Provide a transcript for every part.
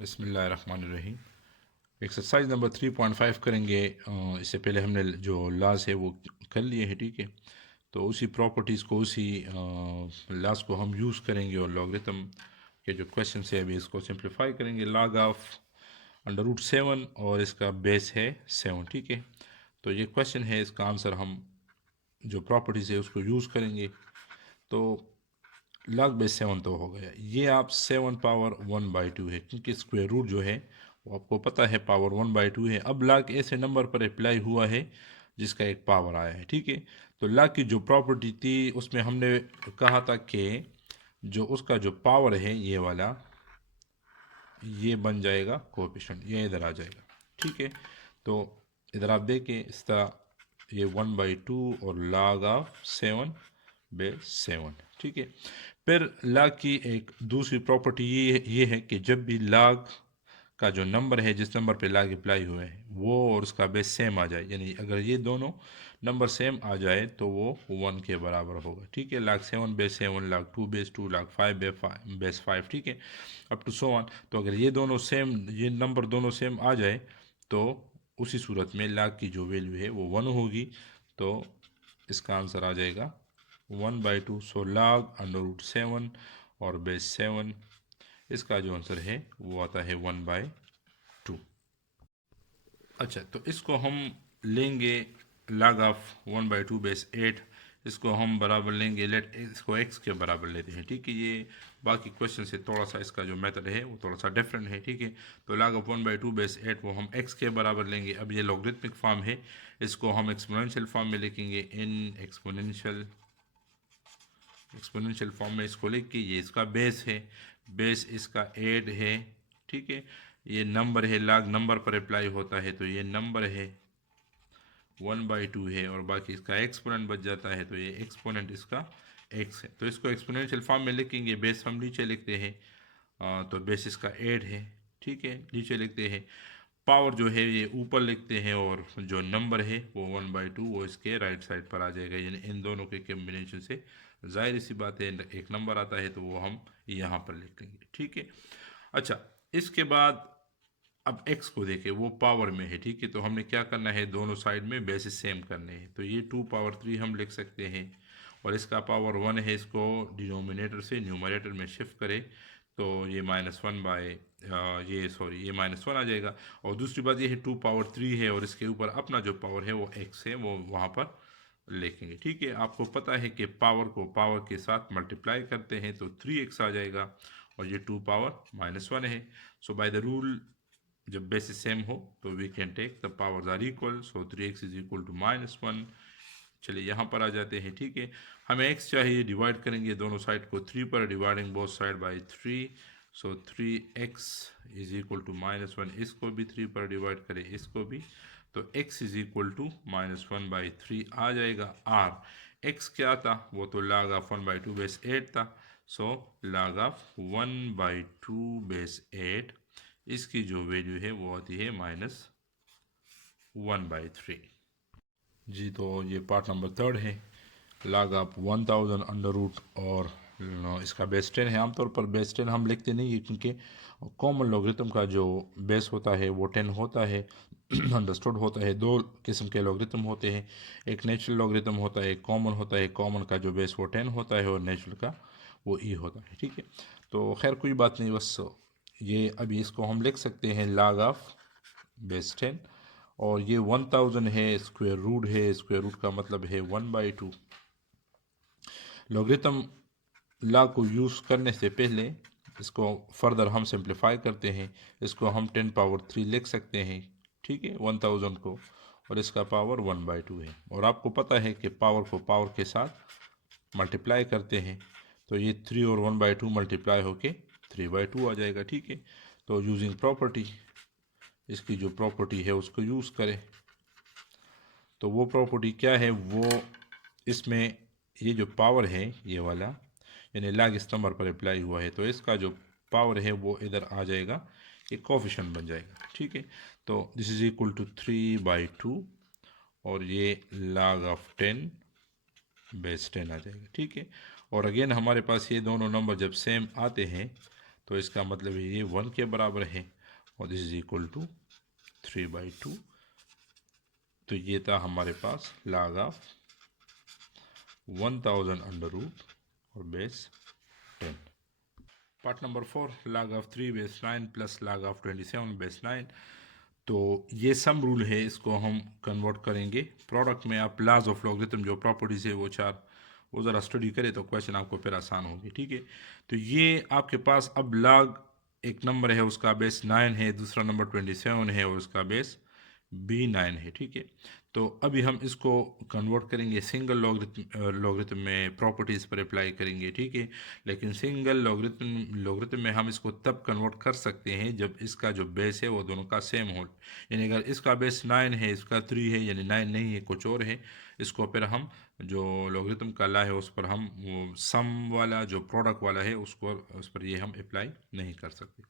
बिस्मिल्लाहिर्रहमानिर्रहीम। Exercise number 3.5 करेंगे। इससे पहले हमने जो लॉज है वो कर लिए है, ठीक है। तो उसी प्रॉपर्टीज़ को, उसी लॉज को हम यूज़ करेंगे और लॉगरिथम के जो क्वेश्चन है अभी इसको सिंप्लीफाई करेंगे। लॉग ऑफ √7 और इसका बेस है 7, ठीक है। तो ये क्वेश्चन है, इसका आंसर हम जो प्रॉपर्टीज़ है उसको यूज़ करेंगे। तो लॉग बेस 7 तो हो गया। ये आप 7 पावर 1/2 है, क्योंकि स्क्वायर रूट जो है वो आपको पता है पावर 1/2 है। अब लॉग ऐसे नंबर पर अप्लाई हुआ है जिसका एक पावर आया है, ठीक है। तो लॉग की जो प्रॉपर्टी थी उसमें हमने कहा था कि जो उसका जो पावर है ये वाला, ये बन जाएगा कोएफिशिएंट, ये इधर आ जाएगा, ठीक है। तो इधर आप देखें इसका ये 1/2 और log ऑफ 7/7, ठीक है। फिर log की एक दूसरी प्रॉपर्टी ये है कि जब भी log का जो नंबर है, जिस नंबर पे log अप्लाई हुए हैं, वो और उसका बेस सेम आ जाए, यानी अगर ये दोनों नंबर सेम आ जाए तो वो 1 के बराबर होगा, ठीक है। log 7/7, log 2/2, log 5/5, ठीक है, अप टू सो ऑन। तो अगर ये दोनों सेम, ये नंबर दोनों सेम आ जाए तो उसी सूरत में log की जो वैल्यू है वो 1 होगी। तो इसका आंसर आ जाएगा 1/2। सो log√7 और बेस 7, इसका जो आंसर है वो आता है 1/2। अच्छा, तो इसको हम लेंगे log ऑफ 1/2 बेस 8, इसको हम बराबर लेंगे, लेट इसको x के बराबर लेते हैं, ठीक है। ये बाकी क्वेश्चन से थोड़ा सा इसका जो मेथड है वो थोड़ा सा डिफरेंट है, ठीक है। तो log ऑफ 1/2 बेस 8 वो हम x के बराबर लेंगे। अब ये लॉगरिथमिक फॉर्म है, इसको हम एक्सपोनेंशियल फॉर्म में लिखेंगे। इन एक्सपोनेंशियल फॉर्म में इसको लिख के, ये इसका बेस है, बेस इसका 8 है, ठीक है। ये नंबर है, log नंबर पर अप्लाई होता है, तो ये नंबर है 1/2 है, और बाकी इसका एक्सपोनेंट बच जाता है, तो ये एक्सपोनेंट इसका x है। तो इसको एक्सपोनेंशियल फॉर्म में लिखेंगे। बेस हम नीचे लिखते हैं, तो बेस इसका 8 है, ठीक है, नीचे लिखते हैं। पावर जो है ये ऊपर लिखते हैं, और जो नंबर है वो 1/2 वो इसके राइट साइड पर आ जाएगा, यानी इन दोनों के कम्बिनेशन से जाहिर सी बात है एक नंबर आता है, तो वो हम यहाँ पर लिख लेंगे, ठीक है। अच्छा, इसके बाद अब x को देखें, वो पावर में है, ठीक है। तो हमने क्या करना है, दोनों साइड में बेसिस सेम करने हैं। तो ये 2 पावर 3 हम लिख सकते हैं, और इसका पावर 1 है, इसको डिनोमिनेटर से न्यूमरेटर में शिफ्ट करें तो ये ये -1 आ जाएगा। और दूसरी बात ये है 2 पावर 3 है, और इसके ऊपर अपना जो पावर है वो x है, वो वहाँ पर लिखेंगे, ठीक है। आपको पता है कि पावर को पावर के साथ मल्टीप्लाई करते हैं तो 3x आ जाएगा, और ये 2 पावर -1 है। सो बाय द रूल, जब बेसिस सेम हो तो we can take the powers are equal, so 3x is equal to -1। चलिए यहाँ पर आ जाते हैं, ठीक है। हमें x चाहिए, डिवाइड करेंगे दोनों साइड को 3 पर, dividing both side by 3, so 3x is equal to -1। इसको भी 3 पर डिवाइड करें, इसको भी, तो x इज इक्वल टू -1/3 आ जाएगा। x क्या था, वो तो log ऑफ 1/2 बेस 8 था, सो log ऑफ 1/2 बेस 8, इसकी जो वैल्यू है वो आती है -1/3। जी, तो ये पार्ट नंबर 3 है। log ऑफ 1000 अंडर रूट, और इसका बेस 10 है। आमतौर पर बेस 10 हम लिखते नहीं है, क्योंकि कॉमन लॉगरिथम का जो बेस होता है वो 10 होता है। अंडरस्टूड होता है। दो किस्म के लॉगरिथम होते हैं, एक नेचुरल लॉगरिथम होता है, एक कॉमन होता है। कॉमन का जो बेस वो 10 होता है, और नेचुरल का वो ई होता है, ठीक है। तो खैर कोई बात नहीं, बस ये अभी इसको हम लिख सकते हैं log ऑफ बेस 10, और ये 1000 है, स्क्वायर रूट है, स्क्वायर रूट का मतलब है 1/2। लॉगरिथम लॉ को यूज़ करने से पहले इसको फर्दर हम सिंप्लीफाई करते हैं। इसको हम 10 पावर 3 लिख सकते हैं, ठीक है, 1000 को, और इसका पावर 1/2 है। और आपको पता है कि पावर को पावर के साथ मल्टीप्लाई करते हैं, तो ये 3 और 1/2 मल्टीप्लाई होके 3/2 आ जाएगा, ठीक है। तो यूजिंग प्रॉपर्टी, इसकी जो प्रॉपर्टी है उसको यूज़ करें। तो वो प्रॉपर्टी क्या है, वो इसमें ये जो पावर है ये वाला, यानी log इस नंबर पर अप्लाई हुआ है, तो इसका जो पावर है वो इधर आ जाएगा, ये कोफिशिएंट बन जाएगा, ठीक है। तो दिस इज इक्वल टू 3/2, और ये log ऑफ 10 बेस 10 आ जाएगा, ठीक है। और अगेन हमारे पास ये दोनों नंबर जब सेम आते हैं तो इसका मतलब ये 1 के बराबर है और दिस इज इक्वल टू 3/2। तो ये था हमारे पास log ऑफ 1000 अंडर रूट और base 10। Part number 4 log of 3 base 9 plus log of 27 base 9। तो ये सम रूल है, इसको हम कन्वर्ट करेंगे प्रोडक्ट में। आप लॉज ऑफ लॉगरिथम जो प्रॉपर्टीज है वो ज़रा स्टडी करें तो क्वेश्चन आपको फिर आसान होगी, ठीक है। तो ये आपके पास अब लॉग एक नंबर है, उसका बेस 9 है, दूसरा नंबर 27 है और उसका बेस B9 है, ठीक है। तो अभी हम इसको कन्वर्ट करेंगे सिंगल लॉगरिथम में, प्रॉपर्टीज़ पर अप्लाई करेंगे, ठीक है। लेकिन सिंगल लॉगरिथम में हम इसको तब कन्वर्ट कर सकते हैं जब इसका जो बेस है वो दोनों का सेम हो। यानी अगर इसका बेस 9 है, इसका 3 है, यानी 9 नहीं है, कुछ और है, इसको फिर हम जो लॉगरिथम का ला है उस पर हम वो सम वाला जो प्रोडक्ट वाला है उसको उस पर ये हम अप्लाई नहीं कर सकते,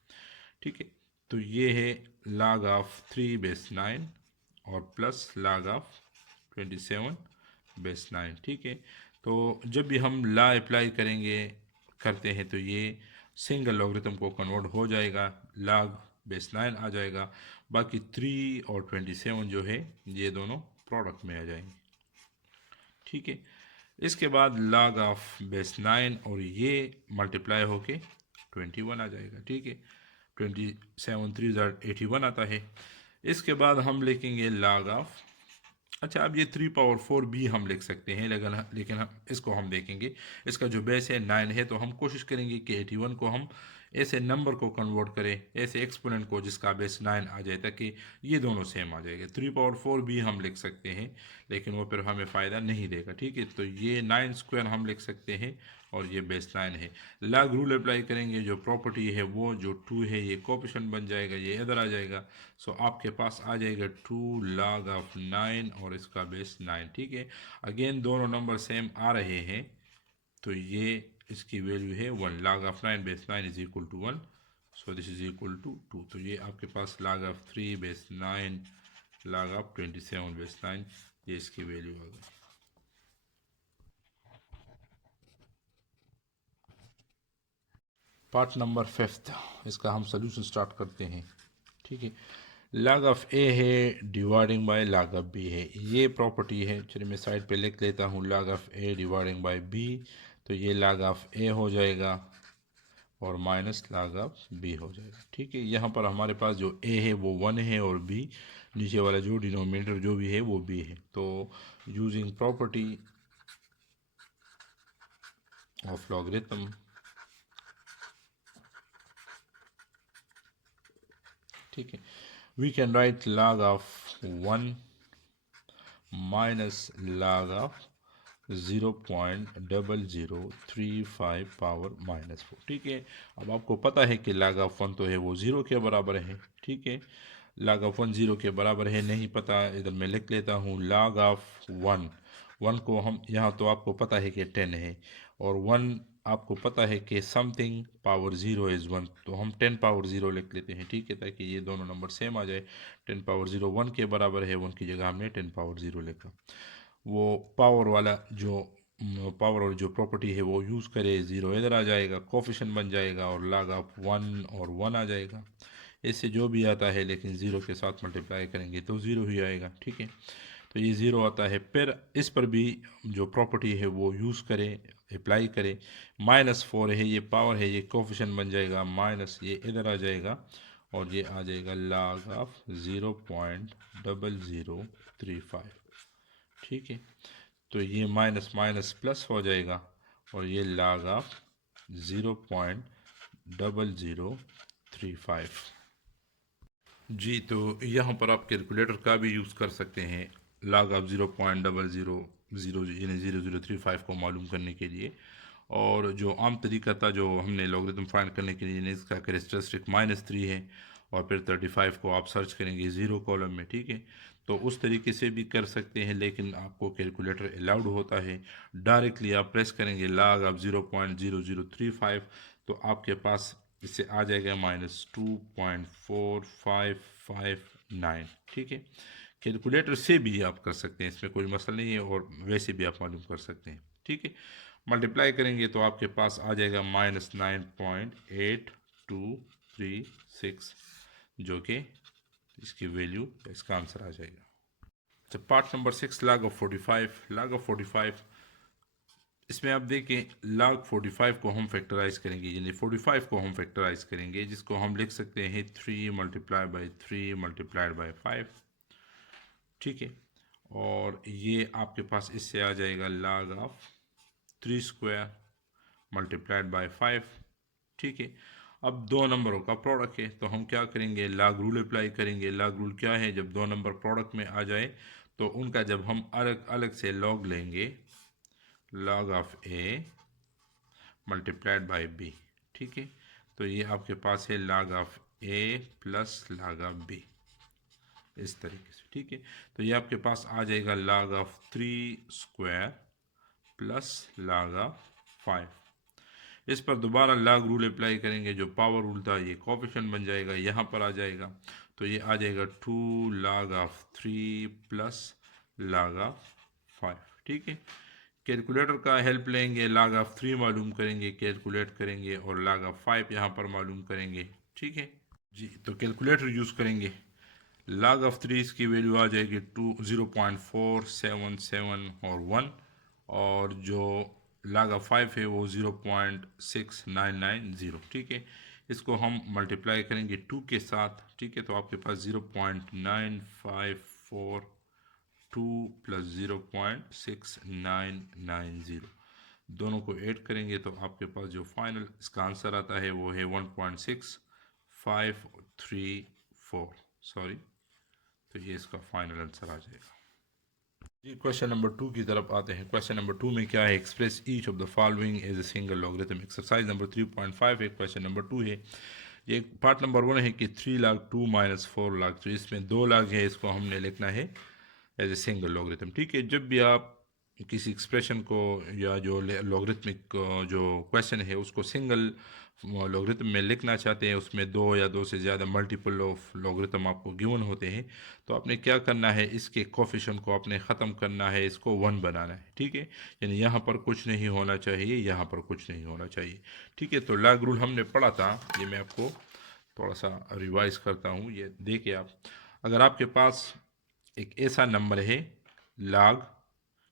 ठीक है। तो ये है log ऑफ 3 बेस 9 और प्लस log ऑफ 27 बेस 9, ठीक है। तो जब भी हम ला अप्लाई करते हैं तो ये सिंगल लॉगरिथम को कन्वर्ट हो जाएगा, log बेस 9 आ जाएगा, बाकी 3 और 27 जो है ये दोनों प्रोडक्ट में आ जाएंगे, ठीक है। इसके बाद log ऑफ बेस 9 और ये मल्टीप्लाई होके 21 आ जाएगा, ठीक है। 27 3 81 आता है। इसके बाद हम लिखेंगे log ऑफ, अच्छा अब ये 3 पावर 4 भी हम लिख सकते हैं, लेकिन हम इसको हम देखेंगे। इसका जो बेस है 9 है, तो हम कोशिश करेंगे कि 81 को हम ऐसे नंबर को कन्वर्ट करें, ऐसे एक्सपोनेंट को जिसका बेस 9 आ जाए, ताकि ये दोनों सेम आ जाएगा। 3 पावर 4 भी हम लिख सकते हैं, लेकिन वो फिर हमें फ़ायदा नहीं देगा, ठीक है। तो ये 9 स्क्वायर हम लिख सकते हैं और ये बेस 9 है। लॉग रूल अप्लाई करेंगे, जो प्रॉपर्टी है वो जो 2 है ये कोएफिशिएंट बन जाएगा, ये इधर आ जाएगा। सो आपके पास आ जाएगा 2 log ऑफ 9 और इसका बेस 9, ठीक है। अगेन दोनों नंबर सेम आ रहे हैं, तो ये इसकी वैल्यू है 1। log of 9 base 9 is equal to 1, so this is equal to 2। तो ये आपके पास log of 3 base 9 log of 27 base 9, ये इसकी वैल्यू आ गई। पार्ट नंबर 5, इसका हम सोल्यूशन स्टार्ट करते हैं, ठीक है। log ऑफ ए है dividing by log of B है, ये प्रॉपर्टी है। चलिए मैं साइड पे लिख लेता हूँ log of A dividing by B, तो ये log ऑफ ए हो जाएगा और माइनस log ऑफ बी हो जाएगा, ठीक है। यहाँ पर हमारे पास जो ए है वो 1 है और बी नीचे वाला जो डिनोमिनेटर जो भी है वो बी है। तो यूजिंग प्रॉपर्टी ऑफ लॉगरिथम, ठीक है, we can write log of 1 minus log of 0.0035 power -4, ठीक है। अब आपको पता है कि log of 1 तो है वो 0 के बराबर है, ठीक है। log of 1 0 के बराबर है, नहीं पता इधर मैं लिख लेता हूँ log of 1 को हम यहाँ, तो आपको पता है कि 10 है और 1 आपको पता है कि समथिंग पावर 0 इज़ 1, तो हम 10 पावर 0 लिख लेते हैं, ठीक है, ताकि ये दोनों नंबर सेम आ जाए। 10 पावर 0 1 के बराबर है, 1 की जगह हमने 10 पावर 0 लिखा। वो पावर वाला जो पावर और जो प्रॉपर्टी है वो यूज़ करे, 0 इधर आ जाएगा, कोफिशिएंट बन जाएगा और log ऑफ 1 और 1 आ जाएगा। इससे जो भी आता है लेकिन 0 के साथ मल्टीप्लाई करेंगे तो 0 ही आएगा, ठीक है। तो ये 0 आता है। फिर इस पर भी जो प्रॉपर्टी है वो यूज़ करें, अप्लाई करें। -4 है, ये पावर है, ये कोफिशिएंट बन जाएगा, माइनस ये इधर आ जाएगा और ये आ जाएगा log ऑफ 0.0035, ठीक है। तो ये माइनस माइनस प्लस हो जाएगा और ये log ऑफ 0.0035। जी, तो यहाँ पर आप कैलकुलेटर का भी यूज़ कर सकते हैं log ऑफ 0.00 यानी 0035 को मालूम करने के लिए। और जो आम तरीका था जो हमने लॉगरिथम फाइंड करने के लिए, यानी इसका कैरेक्टरिस्टिक -3 है और फिर 35 को आप सर्च करेंगे 0 कॉलम में, ठीक है। तो उस तरीके से भी कर सकते हैं, लेकिन आपको कैलकुलेटर अलाउड होता है। डायरेक्टली आप प्रेस करेंगे log ऑफ 0.0035, तो आपके पास इससे आ जाएगा -2.4559, ठीक है। कैलकुलेटर से भी आप कर सकते हैं, इसमें कोई मसला नहीं है, और वैसे भी आप मालूम कर सकते हैं, ठीक है। मल्टीप्लाई करेंगे तो आपके पास आ जाएगा -9.82 236, जो कि इसकी वैल्यू, इसका आंसर आ जाएगा। तो part number 6, log of 45। log of 45, इसमें आप देखें log 45 को हम फैक्टराइज करेंगे, यानी 45 को हम फैक्टराइज करेंगे, जिसको हम लिख सकते हैं 3 मल्टीप्लाई बाई 3 मल्टीप्लाइड बाई 5, ठीक है। और ये आपके पास इससे आ जाएगा log of 3 square multiplied by 5, ठीक है। अब दो नंबरों का प्रोडक्ट है, तो हम क्या करेंगे, log रूल अप्लाई करेंगे। log रूल क्या है, जब दो नंबर प्रोडक्ट में आ जाए तो उनका जब हम अलग अलग से log लेंगे, log of a multiplied by b, ठीक है। तो ये आपके पास है log of a plus log of b, इस तरीके से, ठीक है। तो ये आपके पास आ जाएगा log of 3 square plus log of 5। इस पर दोबारा log रूल अप्लाई करेंगे, जो पावर रूल था ये कोफिशिएंट बन जाएगा, यहाँ पर आ जाएगा। तो ये आ जाएगा 2 log of 3 plus log of 5, ठीक है। कैलकुलेटर का हेल्प लेंगे, log ऑफ 3 मालूम करेंगे, कैलकुलेट करेंगे, और log ऑफ 5 यहाँ पर मालूम करेंगे, ठीक है जी। तो कैलकुलेटर यूज़ करेंगे, log ऑफ 3 इसकी वैल्यू आ जाएगी 0.477 और 1, और जो log ऑफ 5 है वो 0.6990, ठीक है। इसको हम मल्टीप्लाई करेंगे 2 के साथ, ठीक है। तो आपके पास 0.9542 प्लस 0.6990, दोनों को ऐड करेंगे तो आपके पास जो फाइनल इसका आंसर आता है वो है 1.6534, सॉरी। तो ये इसका फाइनल आंसर आ जाएगा जी। क्वेश्चन नंबर 2 की तरफ आते हैं। क्वेश्चन नंबर 2 में क्या है, express each of the following as a single logarithm. Exercise number 3.5 है, क्वेश्चन नंबर 2 है। ये पार्ट नंबर 1 है कि 3 log 2 माइनस 4 log 3, इसमें 2 log है, इसको हमने लिखना है एज ए सिंगल लॉगरिथम, ठीक है। जब भी आप किसी एक्सप्रेशन को या जो लॉगरिथमिक जो क्वेश्चन है उसको सिंगल लॉगरिथम में लिखना चाहते हैं, उसमें दो या दो से ज़्यादा मल्टीपल ऑफ लॉगरिथम आपको गिवन होते हैं, तो आपने क्या करना है, इसके कोफिशिएंट को आपने ख़त्म करना है, इसको 1 बनाना है, ठीक है। यानी यहाँ पर कुछ नहीं होना चाहिए, यहाँ पर कुछ नहीं होना चाहिए, ठीक है। तो log रूल हमने पढ़ा था, ये मैं आपको थोड़ा सा रिवाइज करता हूँ। ये देखिए आप, अगर आपके पास एक ऐसा नंबर है log,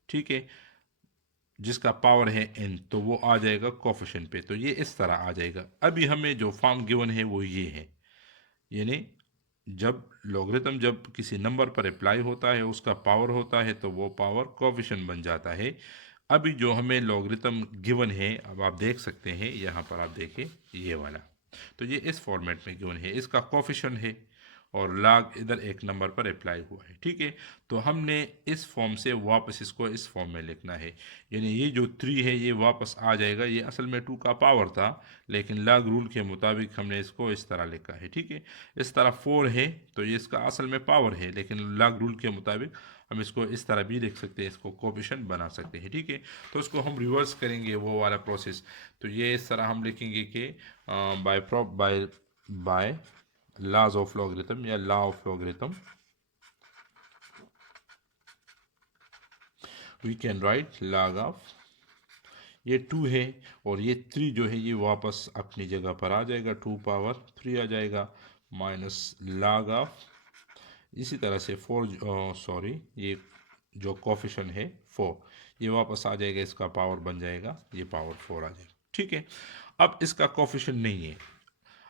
ठीक है, जिसका पावर है n, तो वो आ जाएगा कोफिशिएंट पे, तो ये इस तरह आ जाएगा। अभी हमें जो फॉर्म गिवन है वो ये है, यानी जब लॉगरिथम जब किसी नंबर पर अप्लाई होता है, उसका पावर होता है, तो वो पावर कोफिशिएंट बन जाता है। अभी जो हमें लॉगरिथम गिवन है, अब आप देख सकते हैं यहाँ पर, आप देखें ये वाला, तो ये इस फॉर्मेट में गिवन है, इसका कोफिशिएंट है और log इधर एक नंबर पर अप्लाई हुआ है, ठीक है। तो हमने इस फॉर्म से वापस इसको इस फॉर्म में लिखना है, यानी ये जो 3 है ये वापस आ जाएगा, ये असल में 2 का पावर था, लेकिन log रूल के मुताबिक हमने इसको इस तरह लिखा है, ठीक है। इस तरह 4 है, तो ये इसका असल में पावर है, लेकिन log रूल के मुताबिक हम इसको इस तरह भी लिख सकते हैं, इसको कोफिशिएंट बना सकते हैं, ठीक है। तो इसको हम रिवर्स करेंगे वो वाला प्रोसेस, तो ये इस तरह हम लिखेंगे कि बाय laws of logarithm या law of logarithm, we can write log of, ये 2 है और ये 3 जो है ये वापस अपनी जगह पर आ जाएगा, 2 पावर 3 आ जाएगा, माइनस log ऑफ, इसी तरह से 4, सॉरी, ये जो कोफिशिएंट है 4, ये वापस आ जाएगा, इसका पावर बन जाएगा, ये पावर 4 आ जाएगा, ठीक है। अब इसका कोफिशिएंट नहीं है,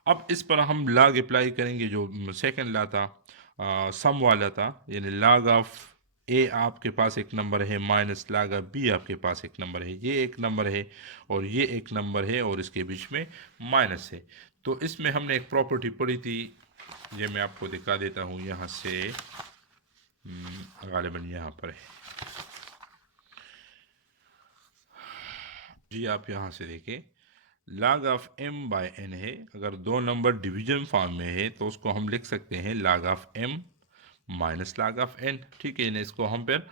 अब इस पर हम log अप्लाई करेंगे, जो सेकंड लॉ था, सम वाला था, यानी log ऑफ ए आपके पास एक नंबर है, माइनस log ऑफ बी आपके पास एक नंबर है, ये एक नंबर है और ये एक नंबर है और इसके बीच में माइनस है। तो इसमें हमने एक प्रॉपर्टी पढ़ी थी, ये मैं आपको दिखा देता हूँ यहाँ से, गालिबन यहाँ पर है जी, आप यहाँ से देखें, log of m by n है, अगर दो नंबर डिवीजन फॉर्म में है तो उसको हम लिख सकते हैं log of m minus log of n, ठीक है। इसको हम फिर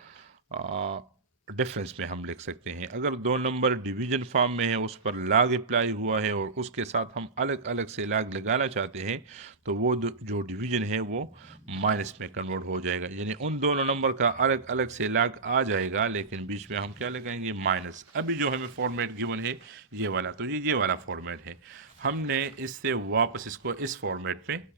डिफरेंस में हम लिख सकते हैं। अगर दो नंबर डिवीजन फॉर्म में है, उस पर log अप्लाई हुआ है और उसके साथ हम अलग अलग से log लगाना चाहते हैं, तो वो जो डिवीजन है वो माइनस में कन्वर्ट हो जाएगा, यानी उन दोनों नंबर का अलग अलग से log आ जाएगा, लेकिन बीच में हम क्या लगाएंगे, माइनस। अभी जो हमें फॉर्मेट गिवन है ये वाला, तो ये वाला फॉर्मेट है। हमने इससे वापस इसको इस फॉर्मेट में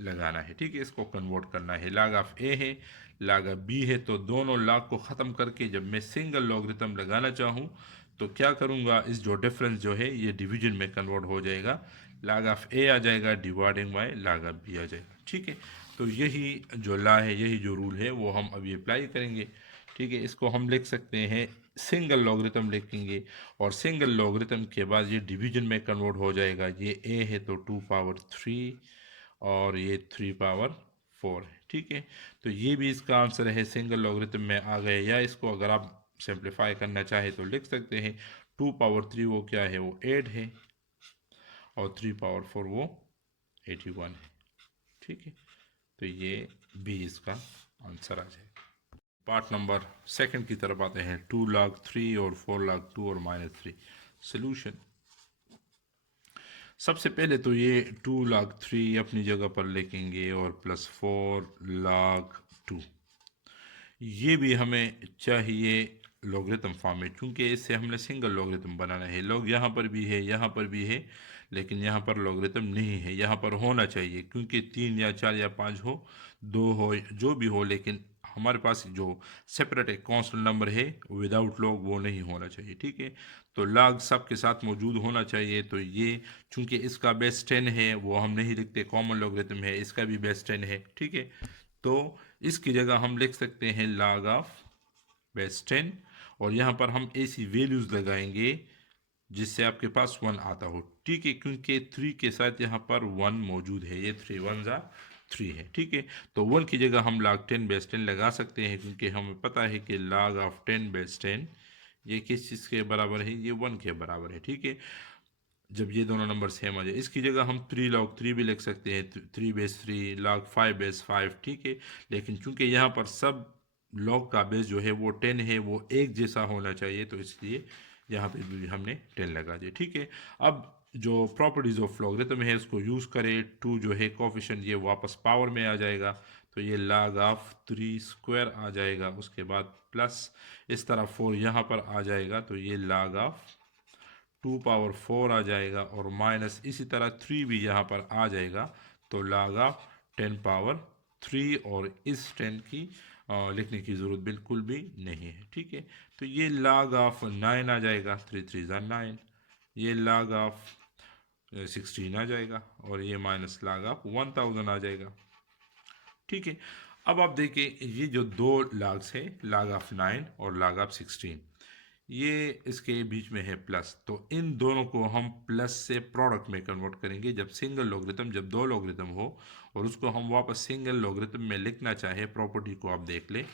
लगाना है, ठीक है। इसको कन्वर्ट करना है, log ऑफ ए है, log ऑफ बी है, तो दोनों log को ख़त्म करके जब मैं सिंगल लॉगरिथम लगाना चाहूँ तो क्या करूँगा, इस जो डिफरेंस जो है ये डिवीजन में कन्वर्ट हो जाएगा, log ऑफ ए आ जाएगा dividing by log of B आ जाएगा, ठीक है। तो यही जो ला है, यही जो रूल है वो हम अभी अप्लाई करेंगे, ठीक है। इसको हम लिख सकते हैं, सिंगल लॉगरिथम लिखेंगे और सिंगल लॉगरिथम के बाद ये डिवीजन में कन्वर्ट हो जाएगा। ये ए है तो 2 पावर 3 और ये 3 पावर 4 है, ठीक है। तो ये भी इसका आंसर है, सिंगल लॉगरिथम में आ गए। या इसको अगर आप सिंप्लीफाई करना चाहे तो लिख सकते हैं 2 पावर 3 वो क्या है, वो 8 है और 3 पावर 4 वो 81 है, ठीक है। तो ये भी इसका आंसर आ जाएगा। पार्ट नंबर सेकंड की तरफ आते हैं। 2 log 3 और 4 log 2 और -3 सोल्यूशन। सबसे पहले तो ये 2 log 3 अपनी जगह पर लिखेंगे और प्लस 4 log 2, ये भी हमें चाहिए लॉगरिथम फॉर्म में, क्योंकि इससे हमने सिंगल लॉगरिथम बनाना है। लॉग यहाँ पर भी है, यहाँ पर भी है, लेकिन यहाँ पर लॉगरिथम नहीं है। यहाँ पर होना चाहिए, क्योंकि 3 या 4 या 5 हो, 2 हो, जो भी हो, लेकिन हमारे पास जो सेपरेट एक कांस्टेंट नंबर है विदाउट लॉग वो नहीं होना चाहिए, ठीक है। तो लॉग सब के साथ मौजूद होना चाहिए। तो ये चूंकि इसका बेस 10 है वो हम नहीं लिखते, कॉमन लॉगरिथम है, इसका भी बेस 10 है, ठीक है। तो इसकी जगह हम लिख सकते हैं log ऑफ बेस 10 और यहाँ पर हम ऐसी वैल्यूज लगाएंगे जिससे आपके पास 1 आता हो, ठीक है। क्योंकि 3 के साथ यहाँ पर 1 मौजूद है, ये 3 1 3 है, ठीक है। तो 1 की जगह हम log 10 बेस 10 लगा सकते हैं, क्योंकि हमें पता है कि log ऑफ 10 बेस 10 ये किस चीज़ के बराबर है, ये 1 के बराबर है, ठीक है। जब ये दोनों नंबर सेम आ जाए, इसकी जगह हम 3 log 3 भी लिख सकते हैं, 3 बेस 3 log 5 बेस 5, ठीक है। लेकिन चूंकि यहाँ पर सब log का बेस जो है वो 10 है, वो एक जैसा होना चाहिए, तो इसलिए यहाँ पे भी हमने 10 लगा दिया, ठीक है। अब जो प्रॉपर्टीज ऑफ लॉगरिथम है उसको यूज़ करें। 2 जो है कोफिशिएंट ये वापस पावर में आ जाएगा, तो ये log ऑफ 3 स्क्वायर आ जाएगा। उसके बाद प्लस इस तरह 4 यहाँ पर आ जाएगा, तो ये log ऑफ 2 पावर 4 आ जाएगा और माइनस इसी तरह 3 भी यहाँ पर आ जाएगा, तो log ऑफ 10 पावर 3 और इस 10 की लिखने की ज़रूरत बिल्कुल भी नहीं है, ठीक है। तो ये log ऑफ 9 आ जाएगा, 3 3 9, ये log ऑफ 16 आ जाएगा और ये माइनस log ऑफ 1000 आ जाएगा, ठीक है। अब आप देखिए ये जो दो लॉग्स है, log ऑफ 9 और log ऑफ 16, ये इसके बीच में है प्लस, तो इन दोनों को हम प्लस से प्रोडक्ट में कन्वर्ट करेंगे। जब सिंगल लॉगरिथम, जब दो लॉगरिथम हो और उसको हम वापस सिंगल लॉगरिथम में लिखना चाहे, प्रॉपर्टी को आप देख लें,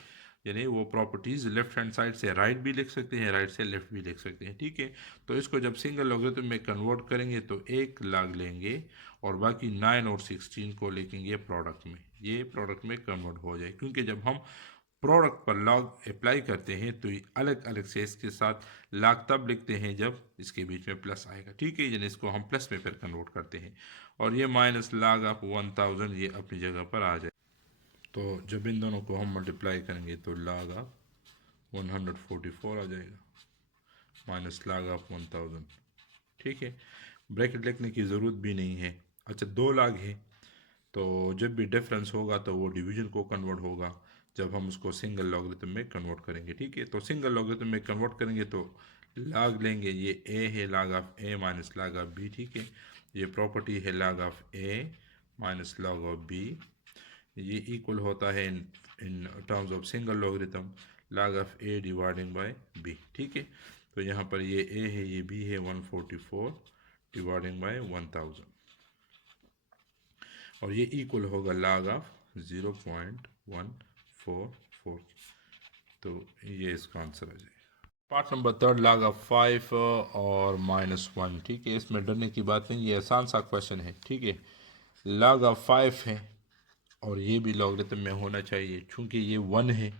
यानी वो प्रॉपर्टीज़ लेफ्ट हैंड साइड से राइट भी लिख सकते हैं, राइट से लेफ्ट भी लिख सकते हैं, ठीक है। तो इसको जब सिंगल लॉगरिथम में कन्वर्ट करेंगे तो एक लॉग लेंगे और बाकी 9 और 16 को लिखेंगे प्रोडक्ट में, ये प्रोडक्ट में कन्वर्ट हो जाए। क्योंकि जब हम प्रोडक्ट पर लॉग अप्लाई करते हैं तो अलग अलग से इसके साथ लॉग तब लिखते हैं जब इसके बीच में प्लस आएगा, ठीक है। यानी इसको हम प्लस में फिर कन्वर्ट करते हैं और ये माइनस log ऑफ 1000 ये अपनी जगह पर आ जाए। तो जब इन दोनों को हम मल्टीप्लाई करेंगे तो log ऑफ 144 आ जाएगा माइनस log ऑफ 1000, ठीक है। ब्रैकेट लिखने की ज़रूरत भी नहीं है। अच्छा, 2 log है तो जब भी डिफरेंस होगा तो वो डिवीजन को कन्वर्ट होगा जब हम उसको सिंगल लॉगरिथम में कन्वर्ट करेंगे, ठीक है। तो सिंगल लॉगरिथम में कन्वर्ट करेंगे तो log लेंगे, ये a है log of a minus log of b, ठीक है। ये प्रॉपर्टी है log of a minus log of b, ये इक्वल होता है in terms of single logarithm log of a dividing by b, ठीक है। तो यहाँ पर ये a है, ये b है, 144 डिवाइडिंग बाय 1000 और ये इक्वल होगा log ऑफ 0.144। तो ये इसका आंसर आ जाएगा। पार्ट नंबर 3 log ऑफ 5 और -1, ठीक है। इसमें डरने की बात नहीं, ये आसान सा क्वेश्चन है, ठीक है। log ऑफ 5 है और ये भी लॉगरिथम में होना चाहिए, चूंकि ये 1 है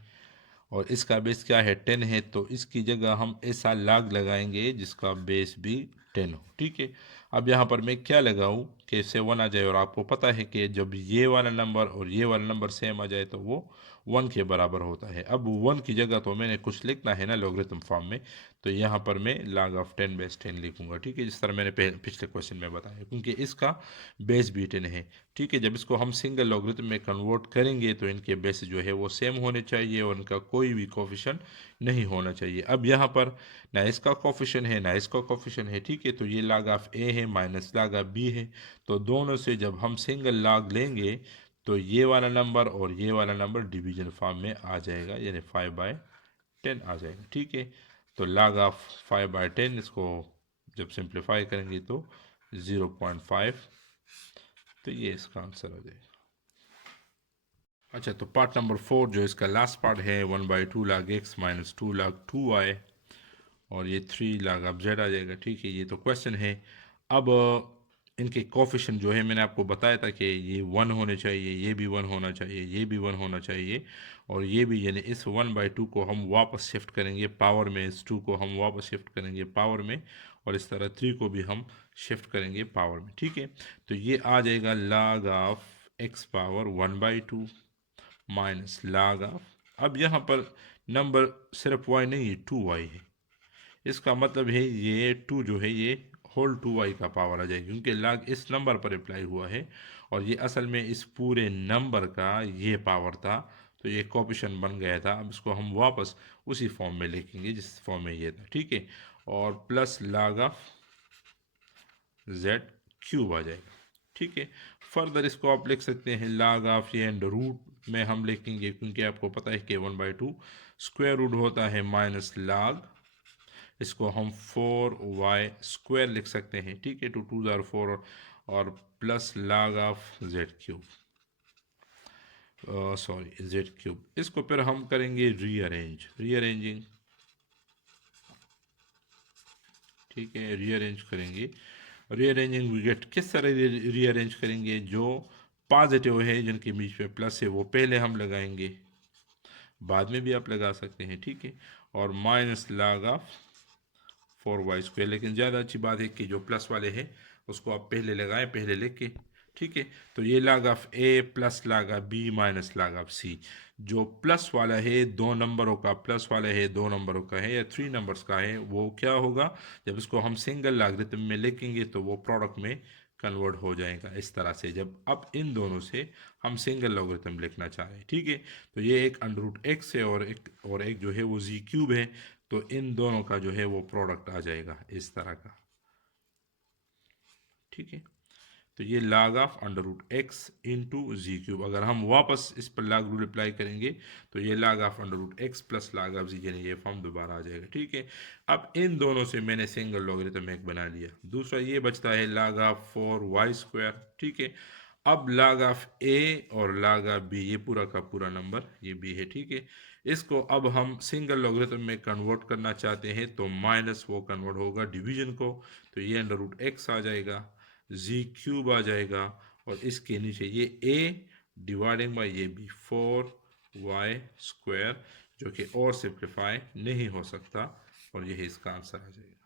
और इसका बेस क्या है, 10 है, तो इसकी जगह हम ऐसा log लगाएंगे जिसका बेस भी 10 हो, ठीक है। अब यहाँ पर मैं क्या लगाऊँ कि इससे 1 आ जाए, और आपको पता है कि जब ये वाला नंबर और ये वाला नंबर सेम आ जाए तो वो 1 के बराबर होता है। अब 1 की जगह तो मैंने कुछ लिखना है ना लॉगरिथम फॉर्म में, तो यहाँ पर मैं log ऑफ 10/10 लिखूंगा, ठीक है, जिस तरह मैंने पिछले क्वेश्चन में बताया, क्योंकि इसका बेस भी 10 है, ठीक है। जब इसको हम सिंगल लॉगरिथम में कन्वर्ट करेंगे तो इनके बेस जो है वो सेम होने चाहिए और इनका कोई भी कोफिशिएंट नहीं होना चाहिए। अब यहाँ पर ना इसका कोफिशिएंट है ना इसका कोफिशिएंट है, ठीक है, तो ये log ऑफ a है माइनस log ऑफ b है, तो दोनों से जब हम सिंगल log लेंगे तो ये वाला नंबर और ये वाला नंबर डिवीजन फॉर्म में आ जाएगा, यानी 5/10 आ जाएगा, ठीक है। तो log ऑफ 5/10 इसको जब सिंप्लीफाई करेंगे तो 0.5, तो ये इसका आंसर हो जाएगा। अच्छा, तो पार्ट नंबर 4 जो इसका लास्ट पार्ट है 1/2 log x minus 2 log 2y और ये 3 log ऑफ z आ जाएगा, ठीक है। ये तो क्वेश्चन है। अब इनके कोफिशिएंट जो है मैंने आपको बताया था कि ये 1 होने चाहिए, ये भी 1 होना चाहिए, ये भी 1 होना चाहिए और ये भी, यानी इस 1/2 को हम वापस शिफ्ट करेंगे पावर में, इस 2 को हम वापस शिफ्ट करेंगे पावर में और इस तरह 3 को भी हम शिफ्ट करेंगे पावर में, ठीक है। तो ये आ जाएगा log of x power 1/2 minus log of, अब यहाँ पर नंबर सिर्फ y नहीं है 2y है, इसका मतलब है ये 2 जो है ये होल 2y का पावर आ जाएगा, क्योंकि log इस नंबर पर अप्लाई हुआ है और ये असल में इस पूरे नंबर का ये पावर था, तो ये कोफिशिएंट बन गया था। अब इसको हम वापस उसी फॉर्म में लिखेंगे जिस फॉर्म में ये था, ठीक है, और plus log of z cube आ जाएगा, ठीक है। फर्दर इसको आप लिख सकते हैं log ऑफ ये एंड रूट में हम लिखेंगे, क्योंकि आपको पता है कि 1/2 स्क्वायर रूट होता है माइनस log, इसको हम 4y² लिख सकते हैं, ठीक है, 2 2 ज़ार 4 और plus log of z cube, sorry z cube. इसको फिर हम करेंगे रीअरेंजिंग, ठीक है, रीअरेंज करेंगे। रीअरेंजिंग वी गेट, किस तरह रीअरेंज करेंगे, जो पॉजिटिव है जिनके बीच में प्लस है वो पहले हम लगाएंगे, बाद में भी आप लगा सकते हैं, ठीक है, और माइनस log ऑफ 4y², लेकिन ज़्यादा अच्छी बात है कि जो प्लस वाले हैं उसको आप पहले लगाएं, पहले लिख के, ठीक है। तो ये log of a plus log of b minus log of c, जो प्लस वाला है दो नंबरों का, प्लस वाला है दो नंबरों का है या 3 नंबर्स का है, वो क्या होगा, जब इसको हम सिंगल लॉगरिथम में लिखेंगे तो वो प्रोडक्ट में कन्वर्ट हो जाएगा इस तरह से, जब अब इन दोनों से हम सिंगल लॉगरिथम लिखना चाह रहे हैं, ठीक है। तो ये एक √x है और एक जो है वो z क्यूब है, तो इन दोनों का जो है वो प्रोडक्ट आ जाएगा इस तरह का, ठीक है। तो ये log of √x into G cube, अगर हम वापस इस पर log रूल अप्लाई करेंगे तो ये log of √x plus log of G, यानी ये फॉर्म दोबारा आ जाएगा, ठीक है। अब इन दोनों से मैंने सिंगल लॉगरिथम एक बना लिया, दूसरा ये बचता है log ऑफ 4y², ठीक है। अब log ऑफ a और log ऑफ b, ये पूरा का पूरा नंबर ये b है, ठीक है। इसको अब हम सिंगल लॉगरिथम में कन्वर्ट करना चाहते हैं तो माइनस वो कन्वर्ट होगा डिवीजन को, तो ये √x आ जाएगा, जी क्यूब आ जाएगा और इसके नीचे ये a डिवाइडिंग बाई ये b 4y², जो कि और सिंप्लीफाई नहीं हो सकता और यही इसका आंसर आ जाएगा।